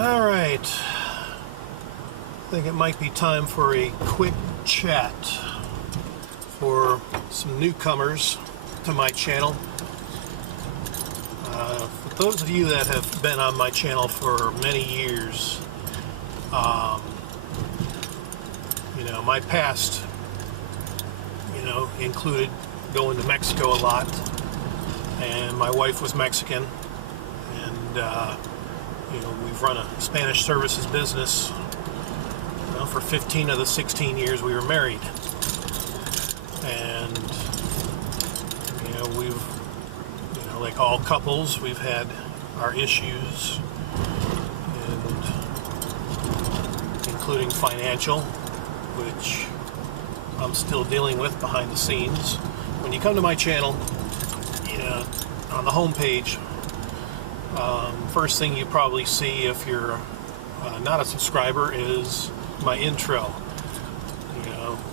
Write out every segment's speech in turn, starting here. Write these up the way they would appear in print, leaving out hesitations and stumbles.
All right, I think it might be time for a quick chat for some newcomers to my channel. For those of you that have been on my channel for many years, my past, included going to Mexico a lot, and my wife was Mexican, and we've run a Spanish services business. For 15 of the 16 years we were married, and we've, like all couples, we've had our issues, and including financial, which I'm still dealing with behind the scenes. When you come to my channel, on the home page, first thing you probably see if you're not a subscriber is my intro.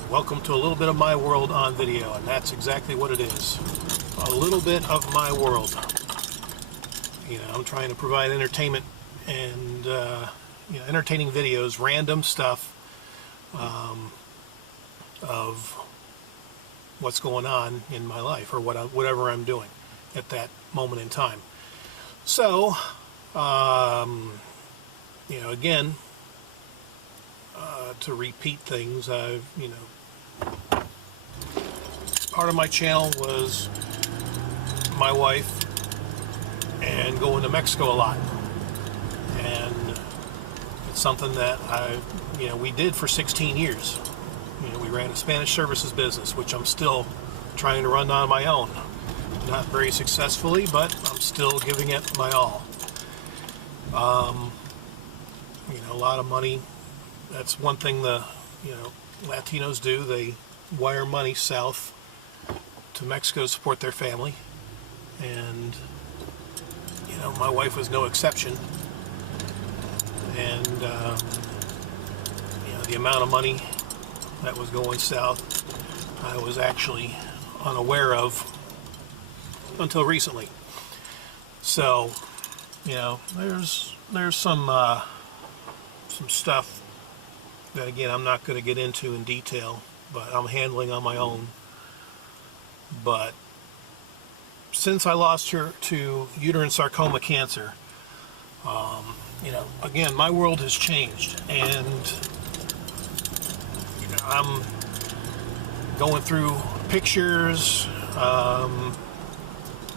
Welcome to a little bit of my world on video, and that's exactly what it is. A little bit of my world. I'm trying to provide entertainment and entertaining videos, random stuff of what's going on in my life, or whatever I'm doing at that moment in time. So, again, to repeat things, part of my channel was my wife and going to Mexico a lot, and it's something that we did for 16 years. We ran a Spanish services business, which I'm still trying to run on my own. Not very successfully, but I'm still giving it my all. A lot of money. That's one thing the Latinos do. They wire money south to Mexico to support their family, and my wife was no exception. And the amount of money that was going south, I was actually unaware of until recently. So, there's some stuff that, again, I'm not going to get into in detail, but I'm handling on my own. But since I lost her to uterine sarcoma cancer, again, my world has changed, and I'm going through pictures,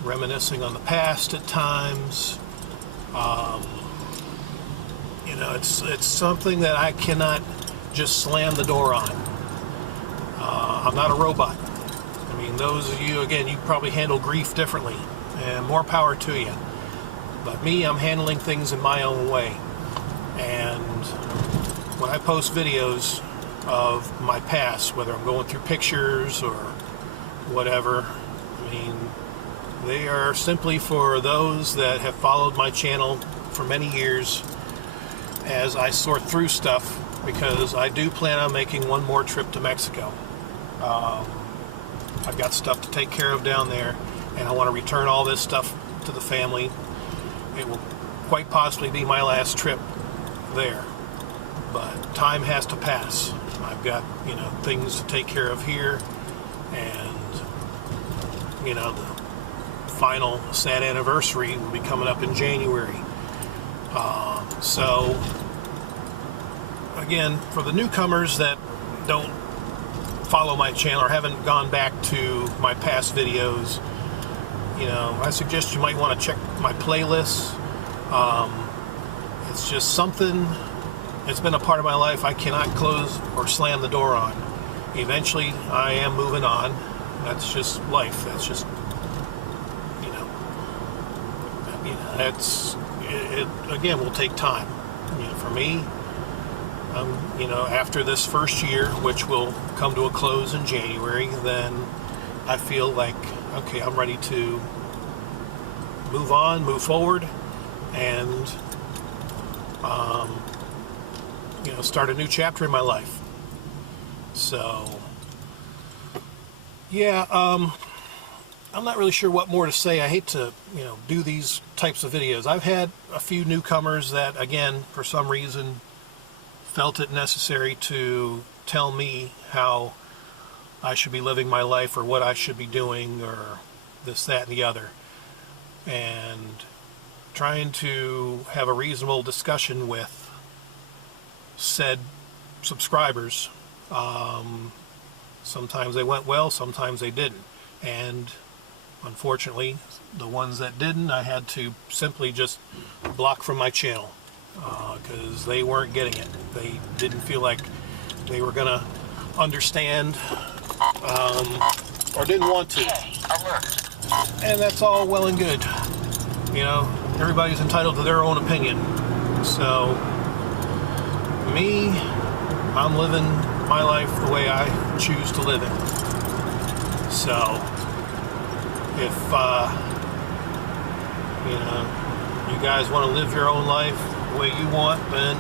reminiscing on the past at times. It's something that I cannot just slam the door on. I'm not a robot. Those of you, again, you probably handle grief differently, and more power to you. But me, I'm handling things in my own way. And when I post videos of my past, whether I'm going through pictures or whatever, they are simply for those that have followed my channel for many years as I sort through stuff, because I do plan on making one more trip to Mexico. I've got stuff to take care of down there, and I want to return all this stuff to the family. It will quite possibly be my last trip there, but time has to pass. I've got things to take care of here, and the final sad anniversary will be coming up in January. So again, for the newcomers that don't follow my channel or haven't gone back to my past videos, I suggest you might want to check my playlists. It's just something that's been a part of my life I cannot close or slam the door on. Eventually I am moving on. That's just life. That's just it again will take time. For me, after this first year, which will come to a close in January, then I feel like, okay, I'm ready to move on, move forward, and start a new chapter in my life. So yeah, I'm not really sure what more to say. I hate to, do these types of videos. I've had a few newcomers that, again, for some reason, felt it necessary to tell me how I should be living my life or what I should be doing or this, that, and the other. And trying to have a reasonable discussion with said subscribers. Sometimes they went well, sometimes they didn't. And unfortunately, the ones that didn't, I had to simply just block from my channel because they weren't getting it. They didn't feel like they were going to understand or didn't want to. And that's all well and good. Everybody's entitled to their own opinion. So, me, I'm living my life the way I choose to live it. So, if you guys want to live your own life the way you want, then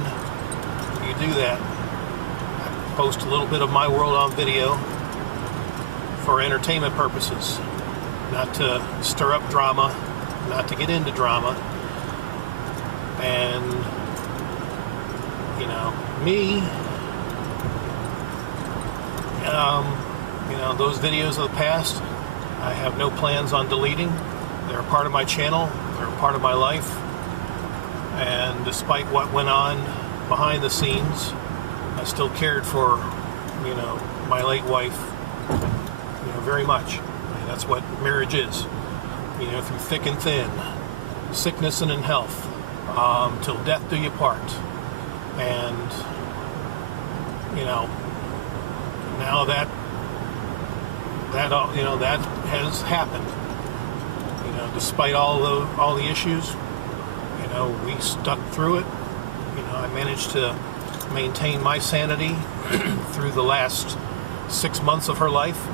you do that. I post a little bit of my world on video for entertainment purposes, not to stir up drama, not to get into drama. And me, those videos of the past, I have no plans on deleting. They're a part of my channel. They're a part of my life. And despite what went on behind the scenes, I still cared for, my late wife, very much. And that's what marriage is. Through thick and thin, sickness and in health, till death do you part. And, now that has happened. Despite all the issues, we stuck through it. I managed to maintain my sanity through the last 6 months of her life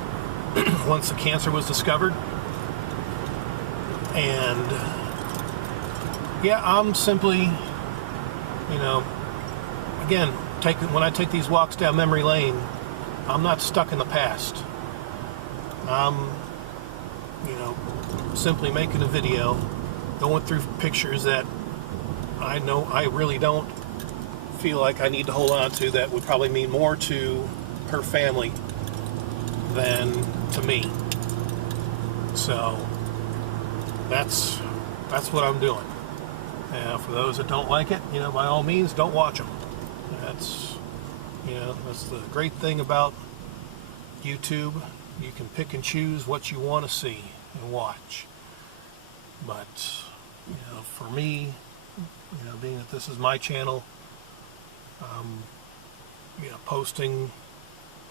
once the cancer was discovered. And yeah, I'm simply, again, when I take these walks down memory lane, I'm not stuck in the past. I'm, simply making a video, going through pictures that I know I really don't feel like I need to hold on to, that would probably mean more to her family than to me. So that's what I'm doing. And for those that don't like it, by all means, don't watch them. That's the great thing about YouTube. You can pick and choose what you want to see and watch. But, for me, being that this is my channel, posting,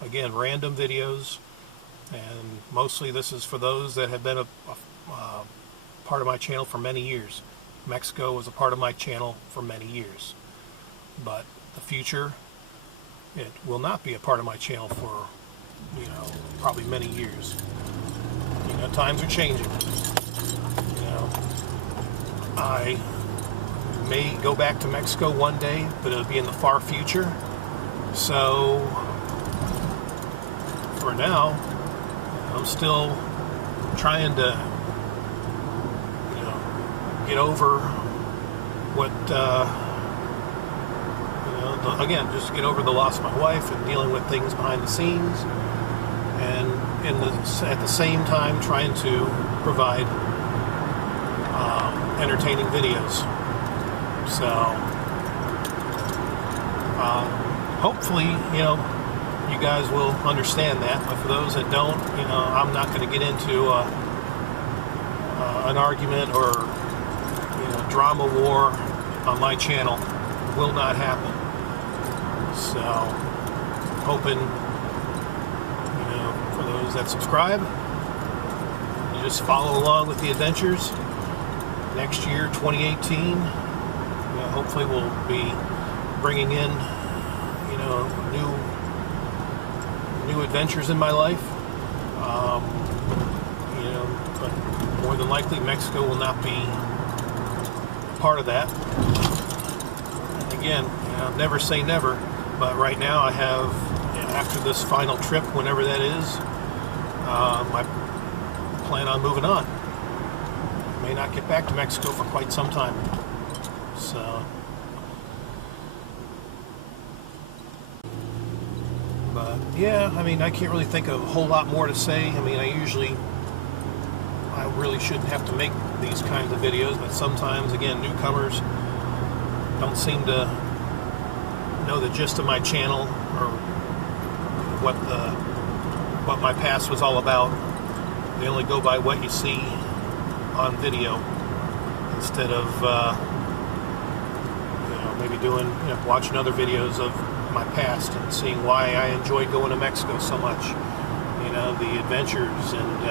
again, random videos, and mostly this is for those that have been a part of my channel for many years. Mexico was a part of my channel for many years. But the future, it will not be a part of my channel for, probably many years. Times are changing. I may go back to Mexico one day, but it'll be in the far future. So, for now, I'm still trying to, get over what, again, just get over the loss of my wife and dealing with things behind the scenes, and at the same time trying to provide entertaining videos. So hopefully you guys will understand that, but for those that don't, I'm not going to get into an argument or drama war on my channel. Will not happen. So hoping for those that subscribe, you just follow along with the adventures. Next year, 2018, hopefully we'll be bringing in new adventures in my life. But more than likely Mexico will not be part of that. And again, never say never, but right now I have, after this final trip, whenever that is, my plan on moving on. I may not get back to Mexico for quite some time. So, but yeah, I mean, I can't really think of a whole lot more to say. I mean, I really shouldn't have to make these kinds of videos, but sometimes, again, newcomers don't seem to know the gist of my channel or what my past was all about. They only go by what you see on video instead of maybe watching other videos of my past and seeing why I enjoyed going to Mexico so much. The adventures and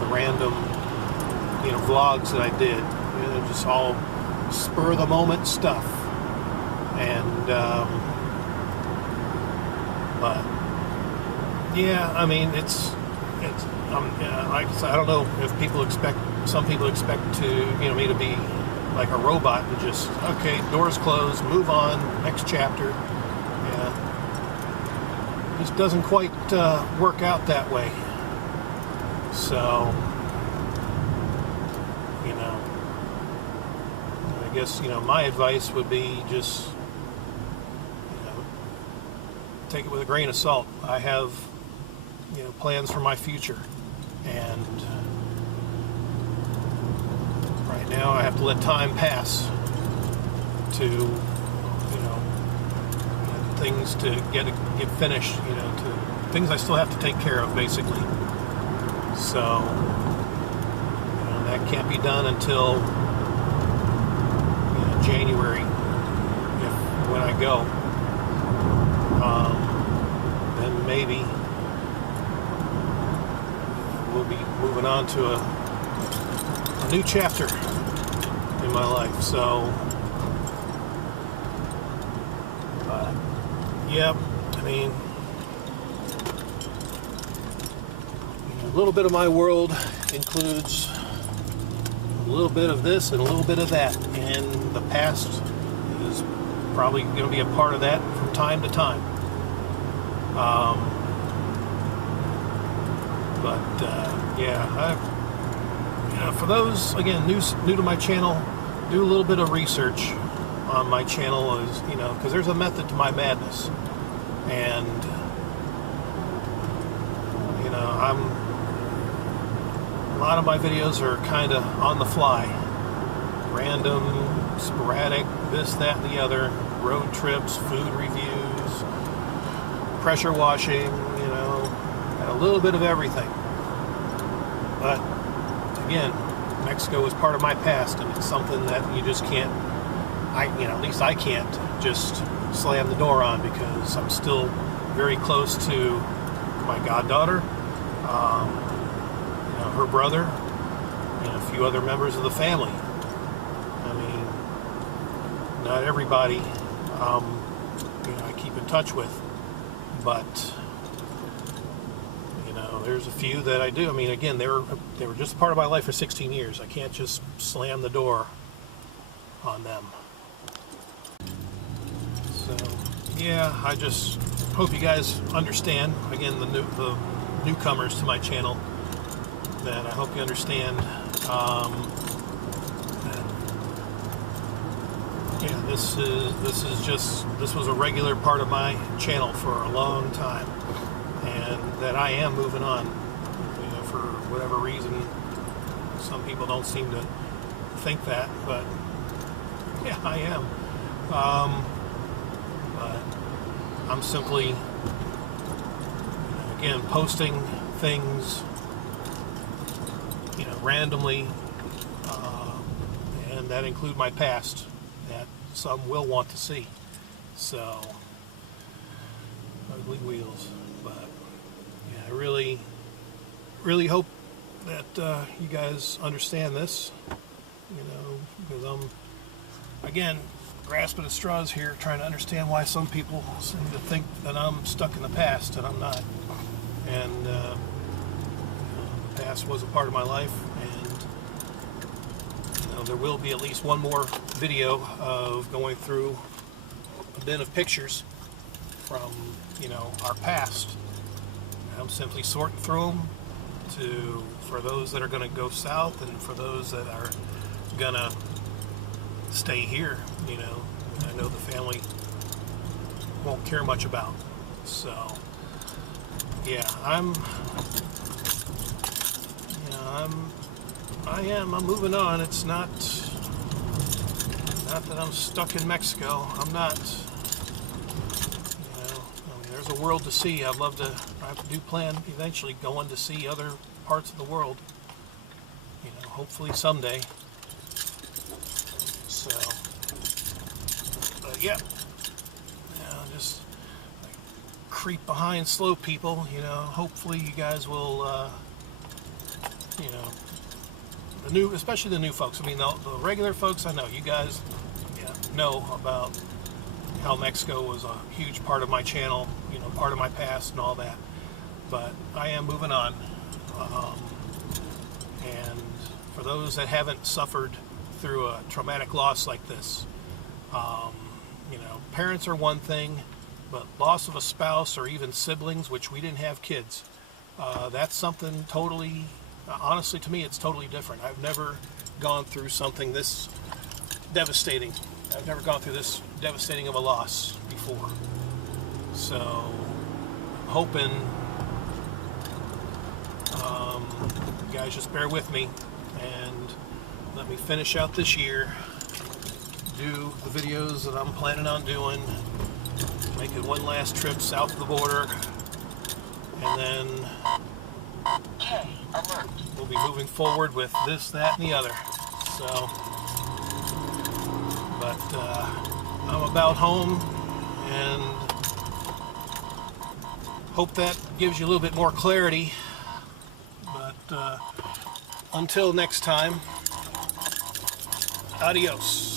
the random vlogs that I did. Just all spur of the moment stuff. And but yeah, I mean, it's like I said, I don't know if some people expect to me to be like a robot and just, okay, doors closed, move on, next chapter. Yeah, just doesn't quite work out that way. So I guess my advice would be just take it with a grain of salt. I have plans for my future, and right now I have to let time pass to things to get finished, to things I still have to take care of, basically. So that can't be done until January, when I go. Then maybe we'll be moving on to a new chapter in my life. So, yeah, I mean, a little bit of my world includes a little bit of this and a little bit of that, and the past is probably going to be a part of that from time to time. For those, again, new to my channel, do a little bit of research on my channel, because there's a method to my madness, and a lot of my videos are kind of on the fly, random, sporadic, this, that, and the other, road trips, food reviews, pressure washing, and a little bit of everything. But again, Mexico is part of my past, and it's something that you just can't, at least I can't just slam the door on, because I'm still very close to my goddaughter, her brother, and a few other members of the family. I mean, not everybody I keep in touch with, but there's a few that I do. I mean, again, they were just a part of my life for 16 years. I can't just slam the door on them. So yeah, I just hope you guys understand, again, the newcomers to my channel, that I hope you understand that, yeah, this was a regular part of my channel for a long time, and that I am moving on. For whatever reason, some people don't seem to think that, but yeah, I am. But I'm simply, again, posting things, randomly, and that include my past that some will want to see. So, ugly wheels. But yeah, I really hope that you guys understand this, because I'm, again, grasping at straws here, trying to understand why some people seem to think that I'm stuck in the past, and I'm not. And the past was a part of my life, and there will be at least one more video of going through a bin of pictures from our past. And I'm simply sorting through them, for those that are going to go south and for those that are going to stay here. You know, I know the family won't care much about. So, yeah, I'm moving on. It's not that I'm stuck in Mexico. I'm not. You know, I mean, there's a world to see. I do plan eventually going to see other parts of the world. You know, hopefully someday. So, but yeah, just like, creep behind slow people. You know, hopefully you guys will. You know, especially the new folks. I mean, the regular folks, I know you guys know about how Mexico was a huge part of my channel, you know, part of my past and all that. But I am moving on. And for those that haven't suffered through a traumatic loss like this, you know, parents are one thing, but loss of a spouse or even siblings, which we didn't have kids, that's something totally. Honestly, to me, it's totally different. I've never gone through something this devastating. I've never gone through this devastating of a loss before. So, I'm hoping you guys just bear with me and let me finish out this year, do the videos that I'm planning on doing, make it one last trip south of the border, and then we'll be moving forward with this, that, and the other. So, but I'm about home, and hope that gives you a little bit more clarity. But until next time, adios.